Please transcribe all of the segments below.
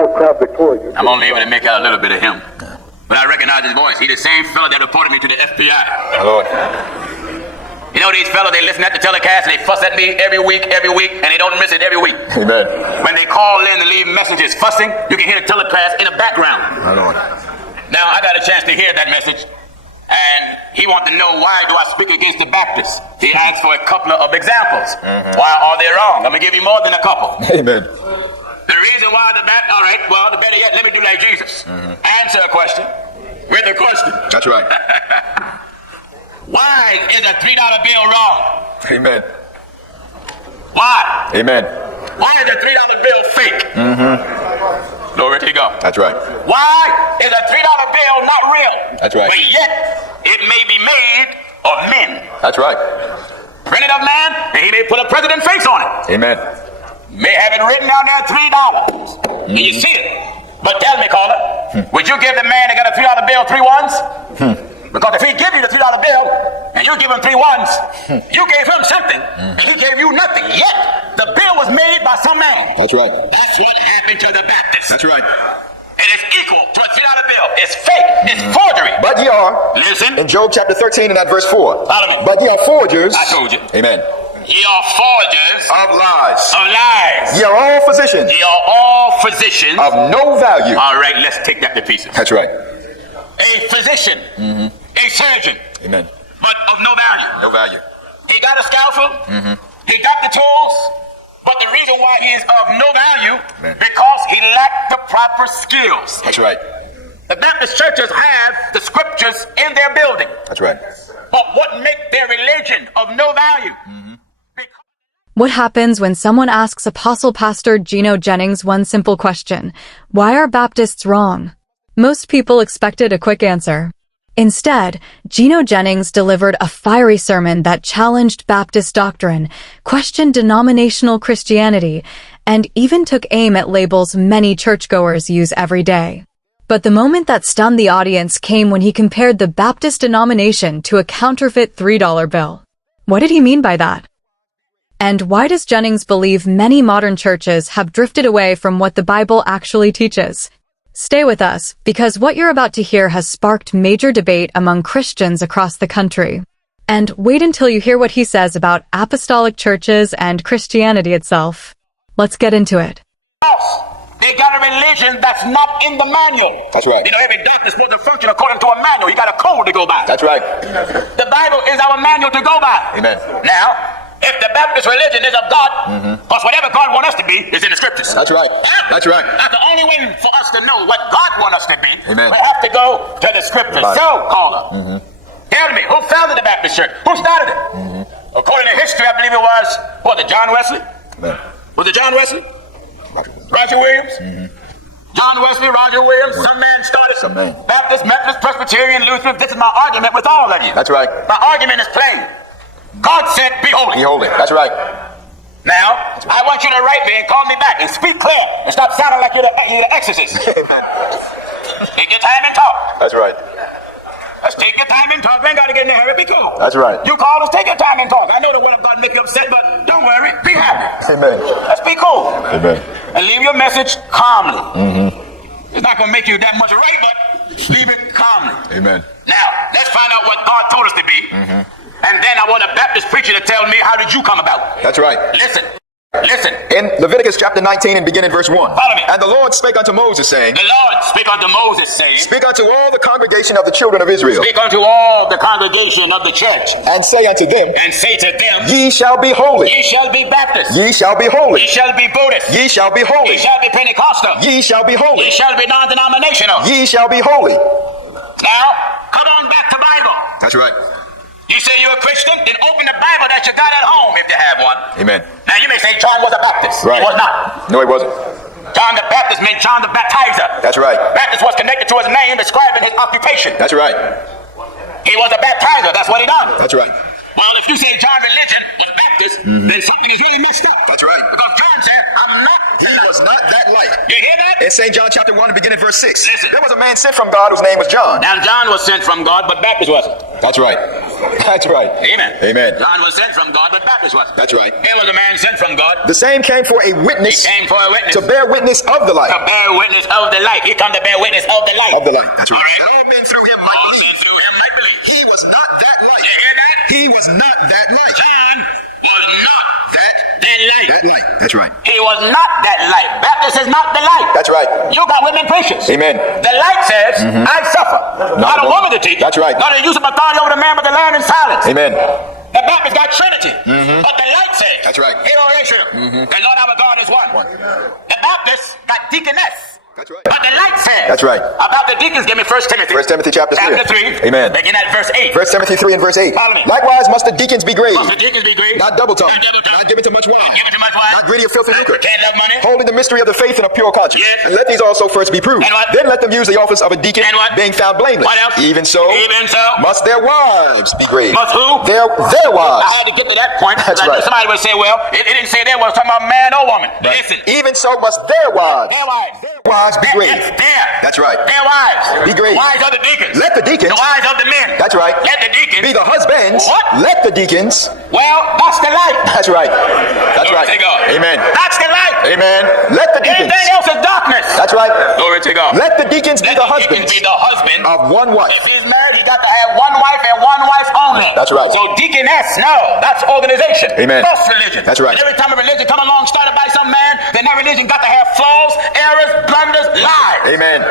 about crowd victorious. I'm only able to make out a little bit of him. But I recognize his voice. He's the same fella that reported me to the FBI. My Lord. You know these fellas, they listen at the telecast and they fuss at me every week, and they don't miss it every week. Amen. When they call in to leave messages fussing, you can hear the telecast in the background. My Lord. Now, I got a chance to hear that message, and he wanted to know, why do I speak against the Baptists? He asked for a couple of examples. Why are they wrong? I'm going to give you more than a couple. Amen. The reason why the Baptists, all right, well, the better yet, let me do like Jesus. Answer a question with a question. That's right. Why is a $3 bill wrong? Amen. Why? Amen. Why is a $3 bill fake? Glory to God. That's right. Why is a $3 bill not real? That's right. But yet, it may be made of men. That's right. Printed of man, and he may put a president's face on it. Amen. May have it written down there $3. And you see it. But tell me, caller, would you give the man that got a $3 bill 3 ones? Because if he give you the $3 bill and you give him 3 ones, you gave him something and he gave you nothing. Yet the bill was made by some man. That's right. That's what happened to the Baptists. That's right. It is equal to a $3 bill. It's fake. It's forgery. But ye are, listen, in Job chapter 13 and at verse 4. Follow me. But ye are forgers. I told you. Amen. Ye are forgers Of lies. of lies. Ye are all physicians. Ye are all physicians Of no value. All right, let's take that to pieces. That's right. A physician, a surgeon, Amen. but of no value. No value. He got a scalpel. He got the tools. But the reason why he is of no value, because he lacked the proper skills. That's right. The Baptist churches have the scriptures in their building. That's right. But what makes their religion of no value? What happens when someone asks Apostle Pastor Gino Jennings one simple question? Why are Baptists wrong? Most people expected a quick answer. Instead, Gino Jennings delivered a fiery sermon that challenged Baptist doctrine, questioned denominational Christianity, and even took aim at labels many churchgoers use every day. But the moment that stunned the audience came when he compared the Baptist denomination to a counterfeit $3 bill. What did he mean by that? And why does Jennings believe many modern churches have drifted away from what the Bible actually teaches? Stay with us, because what you're about to hear has sparked major debate among Christians across the country. And wait until you hear what he says about apostolic churches and Christianity itself. Let's get into it. They got a religion that's not in the manual. That's right. You know, every doctor is supposed to function according to a manual. You got a code to go by. That's right. The Bible is our manual to go by. Amen. Now, if the Baptist religion is of God, because whatever God wants us to be is in the scriptures. That's right. That's right. That's the only way for us to know what God wants us to be. Amen. We have to go to the scriptures. So, caller, tell me, who founded the Baptist church? Who started it? According to history, I believe it was, John Wesley? Amen. Was it John Wesley? Roger Williams? John Wesley, Roger Williams, some man started. Some man. Baptist, Methodist, Presbyterian, Lutheran. This is my argument with all of you. That's right. My argument is plain. God said, be holy. Be holy. That's right. Now, I want you to write me and call me back and speak clear and stop sounding like you're the exorcist. Take your time and talk. That's right. Let's take your time and talk. We ain't got to get in a hurry. Be cool. That's right. You call us, take your time and talk. I know the word of God make you upset, but don't worry. Be happy. Amen. Let's be cool. Amen. And leave your message calmly. It's not going to make you that much right, but leave it calmly. Amen. Now, let's find out what God told us to be. And then I want a Baptist preacher to tell me, how did you come about? That's right. Listen. In Leviticus chapter 19 and beginning verse 1. Follow me. And the Lord spake unto Moses, saying, The Lord spake unto Moses, saying, Speak unto all the congregation of the children of Israel, Speak unto all the congregation of the church, and say unto them, and say to them, Ye shall be holy. Ye shall be Baptist. Ye shall be holy. Ye shall be Buddhist. Ye shall be holy. Ye shall be Pentecostal. Ye shall be holy. Ye shall be non-denominational. Ye shall be holy. Now, come on back to Bible. That's right. You say you're a Christian, then open the Bible that you got at home if you have one. Amen. Now you may say John was a Baptist. Right. He was not. No, he wasn't. John the Baptist meant John the Baptizer. That's right. Baptist was connected to his name, describing his occupation. That's right. He was a baptizer. That's what he done. That's right. Well, if you say John's religion was Baptist, then something is really messed up. That's right. Because John said, I'm not. He was not that light. You hear that? In St. John chapter 1 and beginning verse 6. Listen. There was a man sent from God whose name was John. Now John was sent from God, but Baptist wasn't. That's right. That's right. Amen. Amen. John was sent from God, but Baptist wasn't. That's right. He was a man sent from God. The same came for a witness. He came for a witness. To bear witness of the light. To bear witness of the light. He come to bear witness of the light. Of the light. That's right. All men through him might believe. He was not that light. You hear that? He was not that light. John was not that light. That light. That's right. He was not that light. Baptist is not the light. That's right. You got women preachers. Amen. The light says, I suffer. Not a woman to teach. That's right. Not a use of authority over the man, but the land in silence. Amen. The Baptist got Trinity. But the light says, That's right. The Lord our God is one. The Baptist got deaconess. That's right. But the light says, That's right. About the deacons, give me 1 Timothy. 1 Timothy chapter 3. Amen. Begin at verse 8. 1 Timothy 3 and verse 8. Follow me. Likewise must the deacons be grave. Must the deacons be grave? Not double-tongued. Not Not given to much wine. Given to much wine. Not greedy of filthy liquor. Can't love money. Holding the mystery of the faith in a pure conscience. Yes. And let these also first be proved. And what? Then let them use the office of a deacon, And what? being found blameless. What else? Even so, must their wives be grave. Must who? Their wives. I had to get to that point. That's right. Somebody would say, well, it didn't say there was talking about man or woman. Right. Listen. Even so must their wives. Their wives. Their wives be grave. That's right. Their wives. Be grave. The wives of the deacons. Let the deacons. The wives of the men. That's right. Let the deacons. Be the husbands. What? Let the deacons. Well, that's the light. That's right. That's Glory right. to God. Amen. That's the light. Amen. Let the deacons. Anything else is darkness. That's right. Glory to God. Let the deacons be Let the deacons husbands be the husband of one wife. If he's married, he got to have one wife and one wife only. That's right. So deaconess, no, that's organization. Amen. False religion. That's right. And every time a religion come along started by some man, then that religion got to have flaws, errors, blunders, lies. Amen.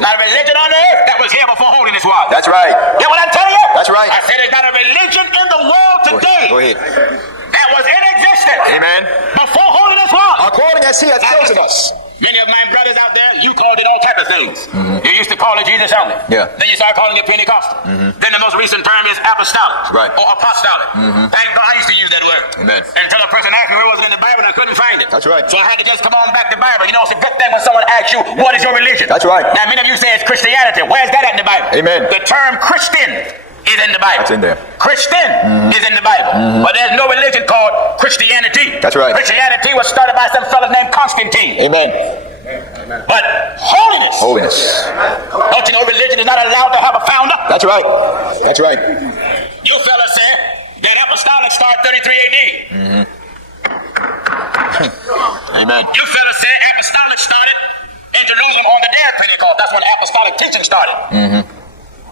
Not a religion on earth that was here before holiness was. That's right. Hear what I'm telling you? That's right. I said there's not a religion in the world today Go ahead. that was in existence Amen. before holiness was. According as he has chosen us. Many of my brothers out there, you called it all type of things. You used to call it Jesus only. Yeah. Then you start calling it Pentecostal. Then the most recent term is apostolic. Right. Or apostolic. Thank God I used to use that word. Amen. Until a person asked me where it was in the Bible and I couldn't find it. That's right. So I had to just come on back to the Bible. You know, it's a good thing when someone asks you, what is your religion? That's right. Now many of you say it's Christianity. Where's that at in the Bible? Amen. The term Christian is in the Bible. That's in there. Christian is in the Bible. But there's no religion called Christianity. That's right. Christianity was started by some fellow named Constantine. Amen. But holiness. Holiness. Don't you know religion is not allowed to have a founder? That's right. That's right. You fellas said that apostolic started 33 AD. Amen. You fellas said apostolic started in Jerusalem on the day of Pentecost. That's when apostolic teaching started.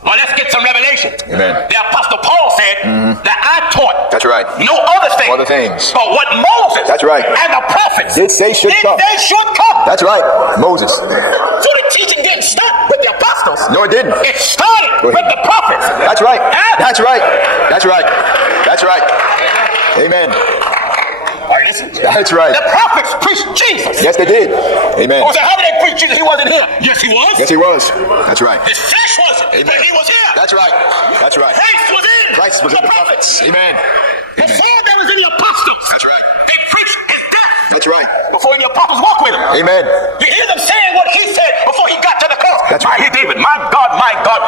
Well, let's get some revelation. Amen. The Apostle Paul said that I taught That's right. no other things But what Moses That's right. and the prophets Did say should come. They should come. That's right. Moses. So the teaching didn't start with the apostles. No, it didn't. It started with the prophets. That's right. Huh? That's right. That's right. That's right. Amen. All right, listen. That's right. The prophets preached Jesus. Yes, they did. Amen. Oh, so how did they preach Jesus? He wasn't here. Yes, he was. Yes, he was. That's right. His flesh wasn't, Amen. but he was here. That's right. That's right. Christ was in. Christ was the in the prophets. Amen. Before there was any apostles. That's right. They preached his death. That's right. Before any apostles walked with him. Amen. You hear them saying what he said before he got to the cross. That's right. I hear David, my God,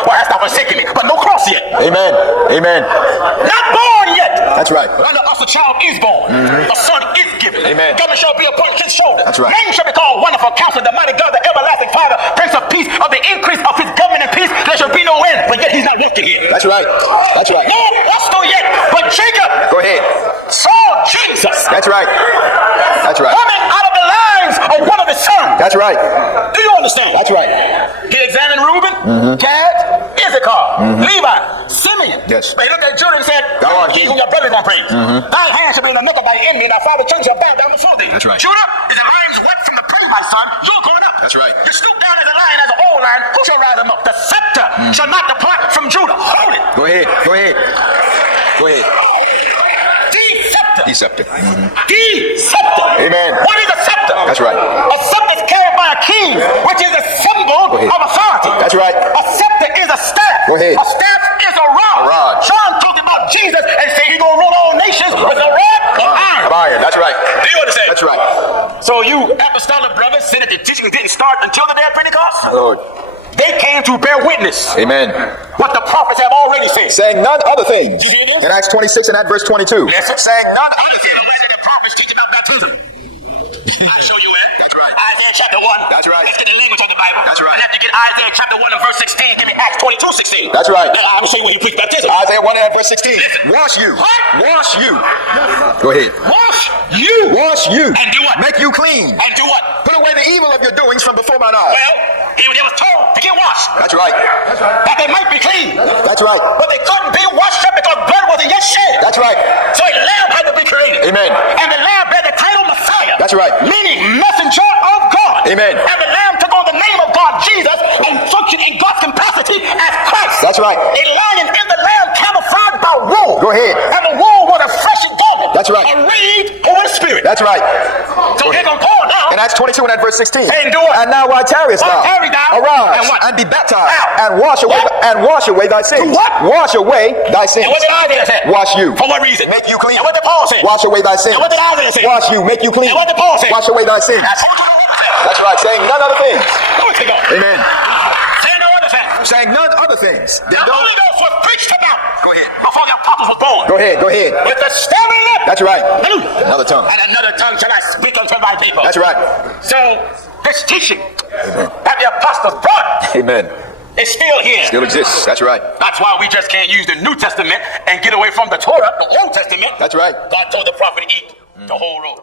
why hast thou forsaken me? But no cross yet. Amen. Amen. Not born yet. That's right. Under us a child is born. A son is given. Amen. Government shall be upon his shoulder. That's right. Name shall be called Wonderful Counselor, the Mighty God, the Everlasting Father, Prince of Peace. Of the increase of his government and peace, there shall be no end. But yet he's not working here. That's right. That's right. No, what's no yet? But Jacob Go ahead. saw Jesus. That's right. That's right. Coming out of the lines of one of his sons. That's right. Do you understand? That's right. He examined Reuben, Gad, Issachar, Levi, Simeon. Yes. But he looked at Judah and said, Thou art he. whom your brother gonna praise. Thy hand shall be in the neck of thy enemy, and thy father tongue shall bow down before thee. That's right. Judah is a lion's wet from the prey, my son. You're going up. That's right. You stoop down as a lion, as an old lion. Who shall rise him up? The scepter shall not depart from Judah. Hold it. Go ahead. Go ahead. Go ahead. The scepter. The scepter. The scepter. Amen. What is a scepter? That's right. A scepter is carried by a king, which is a symbol ahead. of authority. That's right. A scepter is a staff. Go ahead. A staff is a rod. A rod. John talked about Jesus and said he's going to rule all nations with a rod of iron. Of iron. That's right. Do you understand? That's right. So you apostolic brothers said that the teaching didn't start until the day of Pentecost? Lord. They came to bear witness. Amen. What the prophets have already said. Saying none other things. Did you hear this? In Acts 26 and at verse 22. Yes, sir. Saying none other things than the prophets teach about baptism. I'll show you it. That's right. Isaiah chapter 1. That's right. Let's get the language of the Bible. That's right. I have to get Isaiah chapter 1 and verse 16. Give me Acts 22:16. say? That's right. Now, I'm going to show you when he preached baptism. Isaiah 1 and verse 16. Wash you. What? Wash you. Go ahead. Wash you. Wash you. And do what? Make you clean. And do what? Put away the evil of your doings from before mine eyes. Well, he was told to get washed. That's right. That they might be clean. That's right. But they couldn't be washed up because blood wasn't yet shed. That's right. So a lamb had to be created. Amen. And the lamb bear the title Messiah. That's right. Meaning messenger of God. Amen. And the lamb took on the name of God, Jesus, and functioned in God's capacity as Christ. That's right. A lion in the lamb camouflaged by wool. Go ahead. And the wool was a fresh garment. That's right. A reed over the spirit. That's right. So here goes Paul now. And Acts 22 and at verse 16. And do it. And now why tarriest thou? Tarry thou. Arise And what? and be baptized How? and wash away What? and wash away thy sins. Do what? Wash away thy sins. And what did Isaiah say? Wash you. For what reason? Make you clean. And what did Paul say? Wash away thy sins. And what did Isaiah say? Wash you. Make you clean. And what did Paul say? Wash away thy sins. That's right. Saying none other things. Glory to God. Amen. Say no other thing. Saying none other things. The Holy Ghost was preached about. Go ahead. Before the apostles were born. Go ahead. Go ahead. With the stammering lip. That's right. Hallelujah. Another tongue. And another tongue shall I speak unto my people. That's right. So this teaching that the apostles brought Amen. is still here. Still exists. That's right. That's why we just can't use the New Testament and get away from the Torah, the Old Testament. That's right. God told the prophet to eat the whole road.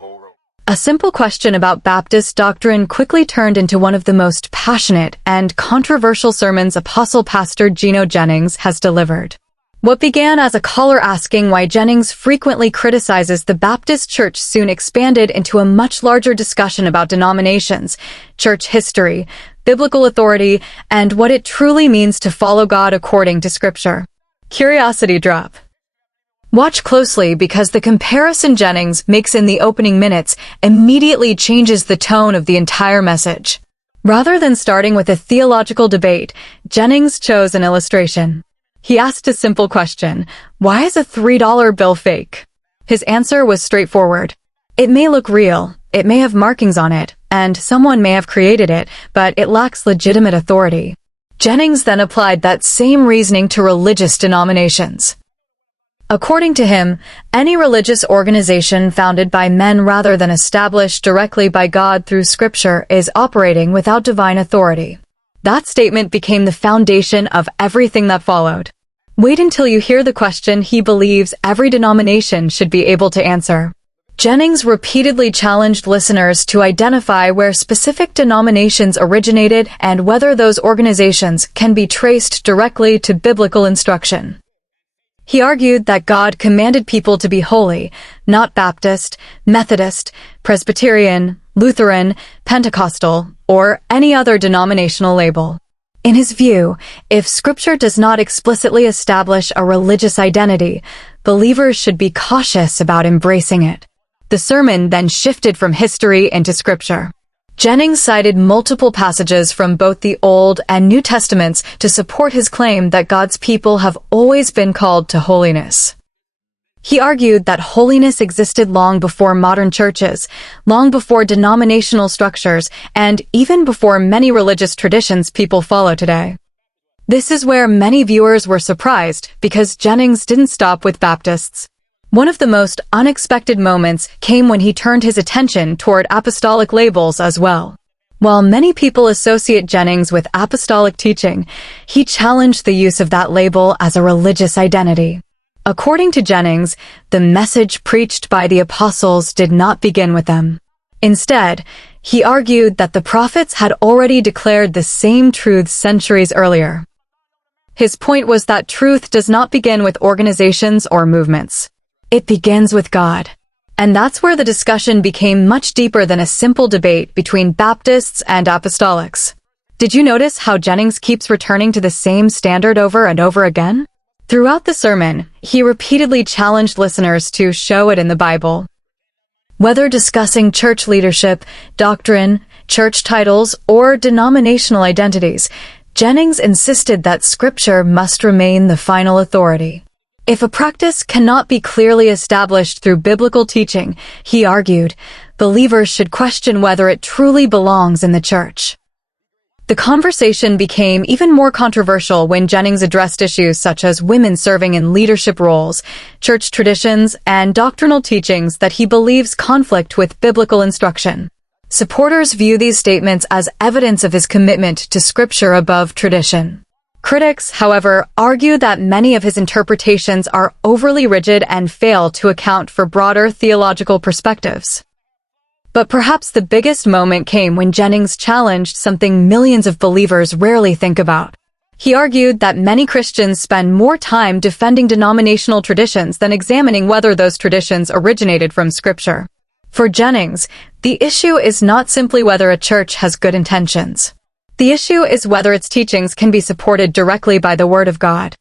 A simple question about Baptist doctrine quickly turned into one of the most passionate and controversial sermons Apostle Pastor Gino Jennings has delivered. What began as a caller asking why Jennings frequently criticizes the Baptist Church soon expanded into a much larger discussion about denominations, church history, biblical authority, and what it truly means to follow God according to Scripture. Curiosity drop. Watch closely because the comparison Jennings makes in the opening minutes immediately changes the tone of the entire message. Rather than starting with a theological debate, Jennings chose an illustration. He asked a simple question: why is a $3 bill fake? His answer was straightforward. It may look real, it may have markings on it, and someone may have created it, but it lacks legitimate authority. Jennings then applied that same reasoning to religious denominations. According to him, any religious organization founded by men rather than established directly by God through Scripture is operating without divine authority. That statement became the foundation of everything that followed. Wait until you hear the question he believes every denomination should be able to answer. Jennings repeatedly challenged listeners to identify where specific denominations originated and whether those organizations can be traced directly to biblical instruction. He argued that God commanded people to be holy, not Baptist, Methodist, Presbyterian, Lutheran, Pentecostal, or any other denominational label. In his view, if Scripture does not explicitly establish a religious identity, believers should be cautious about embracing it. The sermon then shifted from history into Scripture. Jennings cited multiple passages from both the Old and New Testaments to support his claim that God's people have always been called to holiness. He argued that holiness existed long before modern churches, long before denominational structures, and even before many religious traditions people follow today. This is where many viewers were surprised because Jennings didn't stop with Baptists. One of the most unexpected moments came when he turned his attention toward apostolic labels as well. While many people associate Jennings with apostolic teaching, he challenged the use of that label as a religious identity. According to Jennings, the message preached by the apostles did not begin with them. Instead, he argued that the prophets had already declared the same truths centuries earlier. His point was that truth does not begin with organizations or movements. It begins with God. And that's where the discussion became much deeper than a simple debate between Baptists and Apostolics. Did you notice how Jennings keeps returning to the same standard over and over again? Throughout the sermon, he repeatedly challenged listeners to show it in the Bible. Whether discussing church leadership, doctrine, church titles, or denominational identities, Jennings insisted that Scripture must remain the final authority. If a practice cannot be clearly established through biblical teaching, he argued, believers should question whether it truly belongs in the church. The conversation became even more controversial when Jennings addressed issues such as women serving in leadership roles, church traditions, and doctrinal teachings that he believes conflict with biblical instruction. Supporters view these statements as evidence of his commitment to Scripture above tradition. Critics, however, argue that many of his interpretations are overly rigid and fail to account for broader theological perspectives. But perhaps the biggest moment came when Jennings challenged something millions of believers rarely think about. He argued that many Christians spend more time defending denominational traditions than examining whether those traditions originated from Scripture. For Jennings, the issue is not simply whether a church has good intentions. The issue is whether its teachings can be supported directly by the Word of God.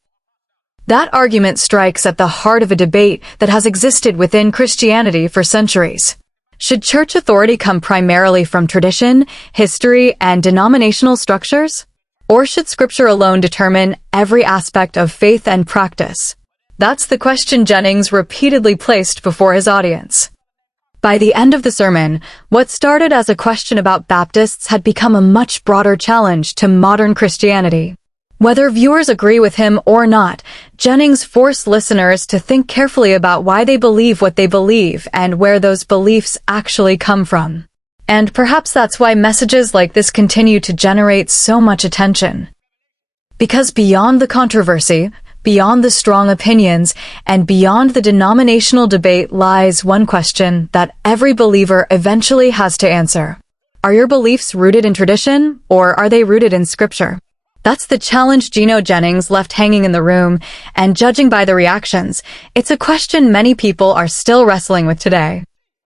That argument strikes at the heart of a debate that has existed within Christianity for centuries. Should church authority come primarily from tradition, history, and denominational structures? Or should Scripture alone determine every aspect of faith and practice? That's the question Jennings repeatedly placed before his audience. By the end of the sermon, what started as a question about Baptists had become a much broader challenge to modern Christianity. Whether viewers agree with him or not, Jennings forced listeners to think carefully about why they believe what they believe and where those beliefs actually come from. And perhaps that's why messages like this continue to generate so much attention. Because beyond the controversy, beyond the strong opinions, and beyond the denominational debate lies one question that every believer eventually has to answer. Are your beliefs rooted in tradition, or are they rooted in Scripture? That's the challenge Gino Jennings left hanging in the room, and judging by the reactions, it's a question many people are still wrestling with today.